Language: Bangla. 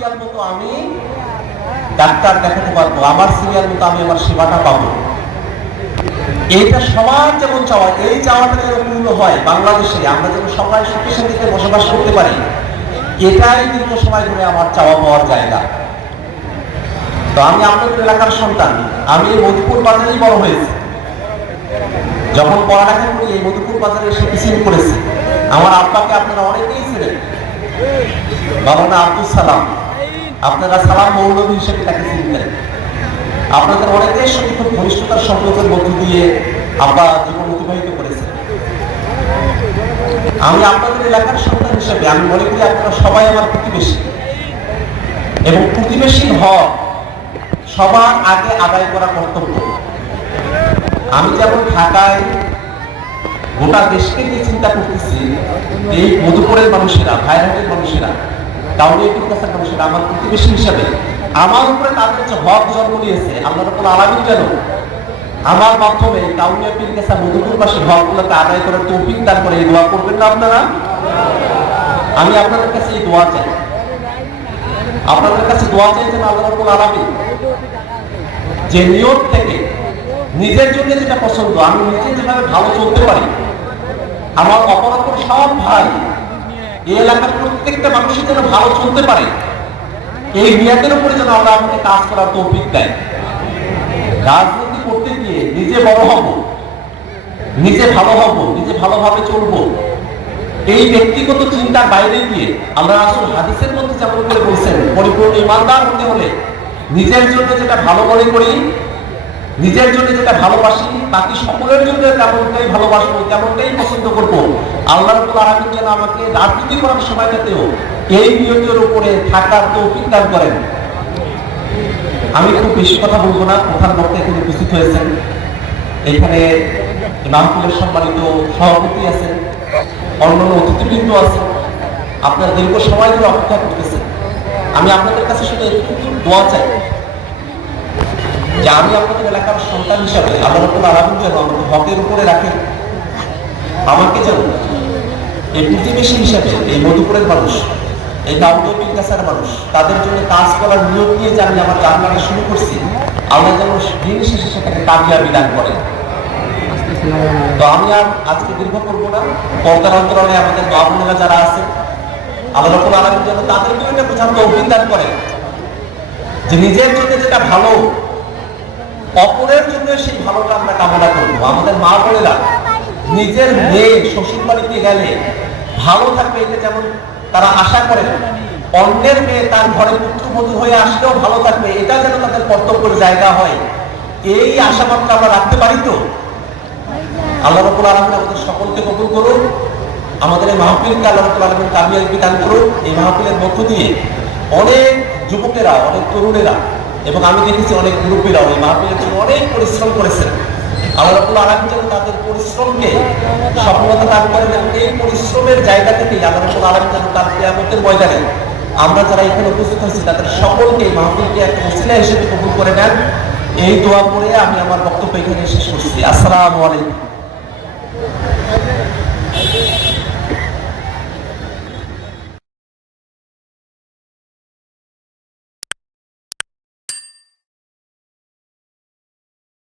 সিরিয়াল মতো আমি ডাক্তার দেখাতে পারবো, আমার সিরিয়াল মতো আমি আমার সেবাটা পাবো। এইটা সবার যেমন চাওয়া, এই চাওয়াটা যেন পূর্ণ হয় বাংলাদেশে, আমরা যেন সবাই সুখে শান্তিতে বসবাস করতে পারি, এটাই দীর্ঘ সময় ধরে আমার চাওয়া পাওয়ার জায়গা। তো আমি আপনাদের এলাকার সন্তান, আমি এই মধুপুর বাজারেই বড় হয়েছি। যখন পড়ালেখা করি এই মধুপুর বাজারে এসে টিচিং করেছি। আমার আব্বাকে আপনারা অনেকেই ছিলেন, বাবা না আব্দুল সালাম, আপনারা সালাম মৌলভী হিসেবে তাকে চিনতেন। আপনাদের অনেকের সঙ্গে খুব ঘনিষ্ঠতার সম্পর্কের মধ্য দিয়ে আব্বা জীবন অতিবাহিত করেছেন। আমি আপনাদের এলাকার সন্তান হিসেবে আমি মনে করি আপনারা সবাই আমার প্রতিবেশী, এবং প্রতিবেশীর হক সবার আগে আদায় করা কর্তব্য। আমি যেমন ঢাকায় গোটা দেশকে নিয়ে চিন্তা করতেছি, এই মধুপুরের মানুষেরা, ভাইরাটের মানুষেরা, কাউনিয়াটির কাছের মানুষেরা আমার প্রতিবেশী হিসাবে আমার উপরে তাদের যে হক জন্ম নিয়েছে, আল্লাহ রাব্বুল আলামিন যেন আমার মাধ্যমে কাউনিয়াটির কাছে মধুপুরবাসীর হকগুলোকে আদায় করার তৌফিক দান করে। এই দোয়া করবেন না আপনারা? আমি আপনাদের কাছে এই দোয়া চাই, আপনাদের কাছে দোয়া চাই যেন আল্লাহ রাব্বুল আলামিন যে নিয়ত থেকে নিজের জন্য যেটা পছন্দ, আমি নিজে যেভাবে ভালো চলতে পারি, আমার অপরাপর সব ভাই, এই এলাকার প্রত্যেকটা মানুষের যেন ভালো চলতে পারে, এই নিয়তের উপরে যেন আমরা আমাকে কাজ করার তৌফিক দেয়। রাজনীতি করতে গিয়ে নিজে বড় হব, নিজে ভালো হব, নিজে ভালোভাবে চলবো, এই ব্যক্তিগত চিন্তার বাইরে গিয়ে আল্লাহ রাসূল হাদিসের মধ্যে যেমন করে বলছেন, পরিপূর্ণ ইমানদার হতে হলে নিজের জন্য যেটা ভালো মনে করি, নিজের জন্য যেটা ভালোবাসি, বাকি সকলের জন্য তেমনটাই ভালোবাসবো, তেমনটাই পছন্দ করবো। আল্লাহ রাব্বুল আলামিন যেন আমাকে রাজনীতি করার সময়টাতেও এই নিয়তের উপরে থাকার তৌফিক দান করেন। আমি খুব বেশি কথা বলবো না, প্রধান বক্তা এখানে উপস্থিত হয়েছেন, এখানে মাহফিলের সম্মানিত সভাপতি আছেন, অন্যান্য অতিথিবৃন্দ আছেন, আপনারা দীর্ঘ সময় ধরে অপেক্ষা করতেছেন। আমি আপনাদের কাছে শুধু একটু দোয়া চাই যে আমি আপনাদের এলাকার সন্তান হিসাবে আল্লাহ রাব্বুল আলামিন যেন আমাকে হকের উপরে রাখেন, আমাকে যেন এই প্রতিবেশী হিসাবে এই মধুপুরের মানুষ, এই কাউনিয়াটির কাছের মানুষ, তাদের জন্য কাজ করার নিয়ম নিয়ে যে আমি আমার জার্নাটা শুরু করছি, আল্লাহ যেন দিন শেষে সেটাকে কামিয়াবি দান করেন। তো আমি আর আজকে দীর্ঘ করবো না, পর্দার অন্তরালে আমাদের মা বোনেরা যারা আছে, আল্লাহ রাব্বুল আলামিন যেন তাদেরকে এটা বোঝার তৌফিক দান করেন যে নিজের জন্য যেটা ভালো, অপরের জন্য সেই ভালোটা আমরা কামনা করবো। আমাদের মা বোনেরা নিজের মেয়ে শ্বশুর বাড়িতে গেলে ভালো থাকবে, এটা যেমন তারা আশা করেন, অন্যের মেয়ে তার ঘরে পুত্রবধূ হয়ে আসলেও ভালো থাকবে, এটা যেন তাদের কর্তব্যের জায়গা হয়, এই আশাবাদটা আমরা রাখতে পারি। তো আল্লাহ রাব্বুল আলামিন আমাদের সকলকে কবুল করুন, আমাদের এই মাহফিলকে আল্লাহ রাব্বুল আলামিন কামিয়াবি দান করুন। এই মাহফিলের মধ্য দিয়ে অনেক যুবকেরা, অনেক তরুণেরা এবং আমি দেখেছি অনেক মুরব্বীরাও এই মাহফিলের জন্য অনেক পরিশ্রম করেছেন। আল্লাহ রাব্বুল আলামিন যেন তাদের পরিশ্রমকে সফলতা দান করেন, এবং এই পরিশ্রমের জায়গা থেকেই আল্লাহ রাব্বুল আলামিন যেন তার কিয়ামতের ময়দানে আমরা যারা এখানে উপস্থিত হয়েছি তাদের সকলকে এই মাহফিলকে একটা ওসিলা হিসেবে কবুল করে নেন। এই দোয়া করে আমি আমার বক্তব্য এখানে শেষ করছি। আসসালামু আলাইকুম।